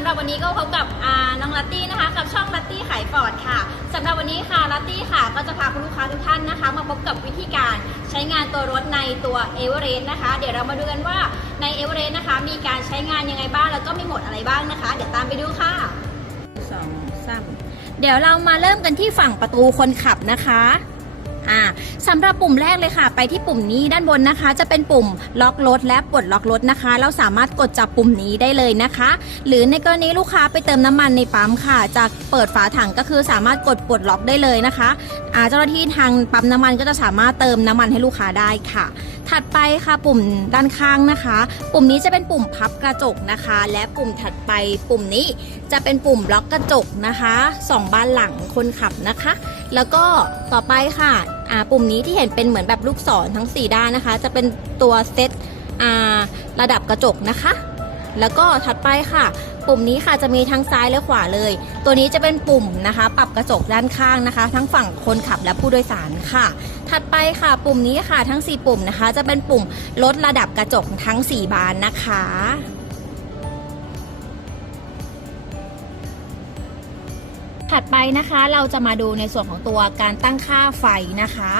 ำหรับวันนี้ก็พบกับอ่าน้องลัตตี้นะคะ กับช่องลัตตี้ขายฟอร์ดค่ะสำหรับวันนี้ค่ะลัตตี้ค่ะ ก็จะพาคุณลูกค้าทุกท่านนะคะ มาพบกับวิธีการใช้งานตัวรถในตัวเอเวอเรสต์นะคะ เดี๋ยวเรามาดูกันว่าในเอเวอเรสต์นะคะ มีการใช้งานยังไงบ้าง แล้วก็มีโหมดอะไรบ้างนะคะ เดี๋ยวตามไปดูค่ะสองสามเดี๋ยวเรามาเริ่มกันที่ฝั่งประตูคนขับนะคะ อ่าสำหรับปุ่มแรกเลยค่ะ ไปที่ปุ่มนี้ด้านบนนะคะ จะเป็นปุ่มล็อกรถและปลดล็อกรถนะคะ เราสามารถกดจับปุ่มนี้ได้เลยนะคะ หรือในกรณีลูกค้าไปเติมน้ำมันในปั๊มค่ะ จะเปิดฝาถังก็คือสามารถกดปลดล็อกได้เลยนะคะอ่าเจ้าหน้าที่ทางปั๊มน้ำมันก็จะสามารถเติมน้ำมันให้ลูกค้าได้ค่ะ ถัดไปค่ะปุ่มด้านข้างนะคะ ปุ่มนี้จะเป็นปุ่มพับกระจกนะคะ และปุ่มถัดไปปุ่มนี้จะเป็นปุ่มล็อกกระจกนะคะสองบานหลังคนขับนะคะแล้วก็ต่อไปค่ะปุ่มนี้ที่เห็นเป็นเหมือนแบบลูกศรทั้ง 4 ด้านนะคะ จะเป็นตัวเซตระดับกระจกนะคะ แล้วก็ถัดไปค่ะ ปุ่มนี้ค่ะจะมีทั้งซ้ายและขวาเลย ตัวนี้จะเป็นปุ่มนะคะ ปรับกระจกด้านข้างนะคะ ทั้งฝั่งคนขับและผู้โดยสารค่ะ ถัดไปค่ะ ปุ่มนี้ค่ะทั้ง 4 ปุ่มนะคะ จะเป็นปุ่มลดระดับกระจกทั้ง 4 บานนะคะ ถัดไปนะคะเราจะมาดูในส่วนของตัวการตั้งค่าไฟนะคะ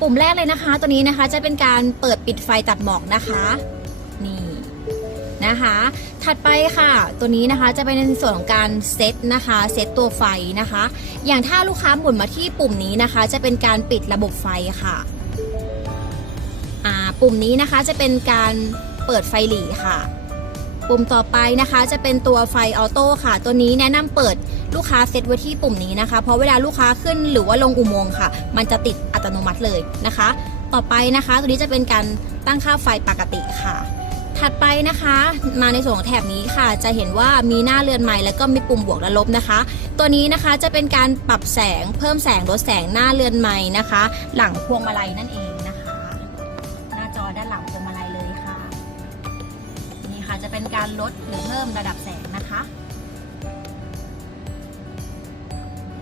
ปุ่มแรกเลยนะคะ ตัวนี้นะคะจะเป็นการเปิดปิดไฟตัดหมอกนะคะนี่นะคะ ถัดไปค่ะ ตัวนี้นะคะจะเป็นในส่วนของการเซตนะคะเซตตัวไฟนะคะ อย่างถ้าลูกค้าหมุนมาที่ปุ่มนี้นะคะ จะเป็นการปิดระบบไฟค่ะปุ่มนี้นะคะจะเป็นการเปิดไฟหลีค่ะ ปุ่มต่อไปนะคะจะเป็นตัวไฟออโต้ค่ะ ตัวนี้แนะนำเปิดลูกค้าเซตไว้ที่ปุ่มนี้นะคะ เพราะเวลาลูกค้าขึ้นหรือว่าลงอุโมงค์ค่ะ มันจะติดอัตโนมัติเลยนะคะ ต่อไปนะคะ ตัวนี้จะเป็นการตั้งค่าไฟปกติค่ะ ถัดไปนะคะ มาในส่วนของแถบนี้ค่ะ จะเห็นว่ามีหน้าเรือนใหม่แล้วก็มีปุ่มบวกและลบนะคะ ตัวนี้นะคะจะเป็นการปรับแสงเพิ่มแสงลดแสงหน้าเรือนใหม่นะคะ หลังพวงมาลัยนั่นเอง จะเป็นการลดหรือเพิ่มระดับแสงนะคะ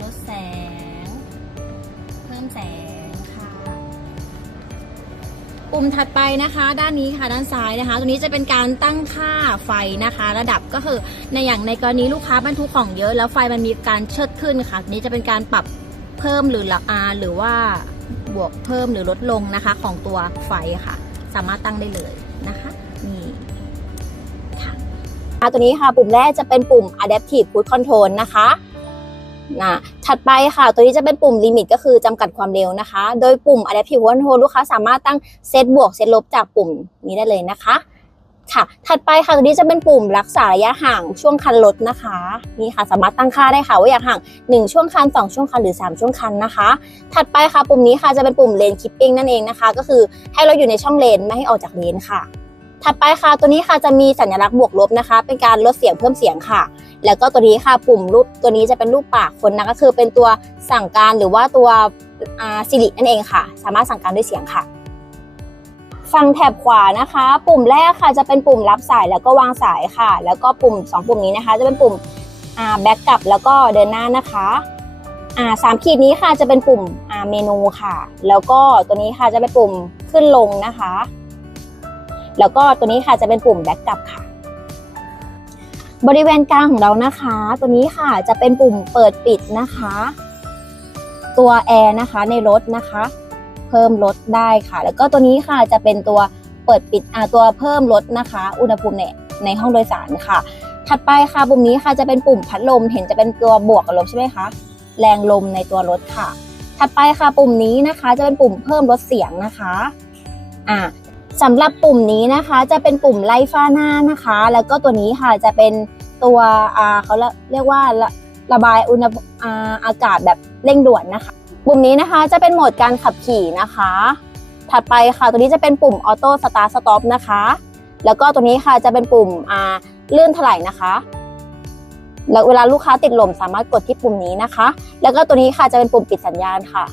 ลดแสง เพิ่มแสงค่ะ ปุ่มถัดไปนะคะ ด้านนี้ค่ะด้านซ้ายนะคะตัวนี้จะเป็นการตั้งค่าไฟนะคะ ระดับก็คือในอย่างในกรณีลูกค้าบรรทุกของเยอะ แล้วไฟมันมีการเชิดขึ้นค่ะ นี้จะเป็นการปรับเพิ่มหรือละอาหรือว่าบวกเพิ่มหรือลดลงนะคะของตัวไฟค่ะ สามารถตั้งได้เลยนะคะ ตัวนี้ค่ะปุ่มแรกจะเป็นปุ่ม adaptive cruise control นะคะนะถัดไปค่ะ ตัวนี้จะเป็นปุ่ม limit ก็คือจำกัดความเร็วนะคะ โดยปุ่ม adaptive cruise control ลูกค้าสามารถตั้งเซตบวกเซตลบจากปุ่มนี้ได้เลยนะคะค่ะ ถัดไปค่ะ ตัวนี้จะเป็นปุ่มรักษาระยะห่างช่วงคันรถนะคะ นี่ค่ะ สามารถตั้งค่าได้ค่ะว่าอยากห่าง 1 ช่วงคัน 2 ช่วงคันหรือ 3 ช่วงคันนะคะ ถัดไปค่ะ ปุ่มนี้ค่ะจะเป็นปุ่ม lane keeping นั่นเองนะคะ ก็คือให้เราอยู่ในช่องเลนไม่ให้ออกจากเลนค่ะ ถัดไปค่ะตัวนี้ค่ะจะมีสัญลักษณ์บวกลบนะคะ เป็นการลดเสียงเพิ่มเสียงค่ะ แล้วก็ตัวนี้ค่ะปุ่มรูปตัวนี้จะเป็นรูปปากคนนะก็คือเป็นตัวสั่งการหรือว่าตัวสิรินั่นเองค่ะ สามารถสั่งการด้วยเสียงค่ะฝั่งแถบขวานะคะ ปุ่มแรกค่ะจะเป็นปุ่มรับสายแล้วก็วางสายค่ะ แล้วก็ปุ่ม 2 ปุ่มนี้นะคะ จะเป็นปุ่มแบ็กกลับแล้วก็เดินหน้านะคะสามขีดนี้ค่ะจะเป็นปุ่มเมนูค่ะ แล้วก็ตัวนี้ค่ะจะเป็นปุ่มขึ้นลงนะคะ แล้วก็ตัวนี้ค่ะจะเป็นปุ่มแบ็กกลับค่ะ บริเวณกลางของเรานะคะ ตัวนี้ค่ะจะเป็นปุ่มเปิดปิดนะคะ ตัวแอร์นะคะในรถนะคะ เพิ่มลดได้ค่ะ แล้วก็ตัวนี้ค่ะจะเป็นตัวเปิดปิดอ่าตัวเพิ่มลดนะคะ อุณหภูมิในในห้องโดยสารค่ะ ถัดไปค่ะปุ่มนี้ค่ะจะเป็นปุ่มพัดลมเห็นจะเป็นตัวบวกกับลบใช่ไหมคะแรงลมในตัวรถค่ะ ถัดไปค่ะปุ่มนี้นะคะ จะเป็นปุ่มเพิ่มลดเสียงนะคะ อ่า สำหรับปุ่มนี้นะคะจะเป็นปุ่มไล่ฟ้าหน้านะคะ แล้วก็ตัวนี้ค่ะจะเป็นตัวเขาเรียกว่าระระบายอุณหอาอากาศแบบเร่งด่วนนะคะ ปุ่มนี้นะคะจะเป็นโหมดการขับขี่นะคะ ถัดไปค่ะตัวนี้จะเป็นปุ่มออโต้สตาร์ทสต็อปนะคะ แล้วก็ตัวนี้ค่ะจะเป็นปุ่มอ่าลื่อนถลายนะคะแล้วเวลาลูกค้าติดลมสามารถกดที่ปุ่มนี้นะคะ แล้วก็ตัวนี้ค่ะจะเป็นปุ่มปิดสัญญาณค่ะ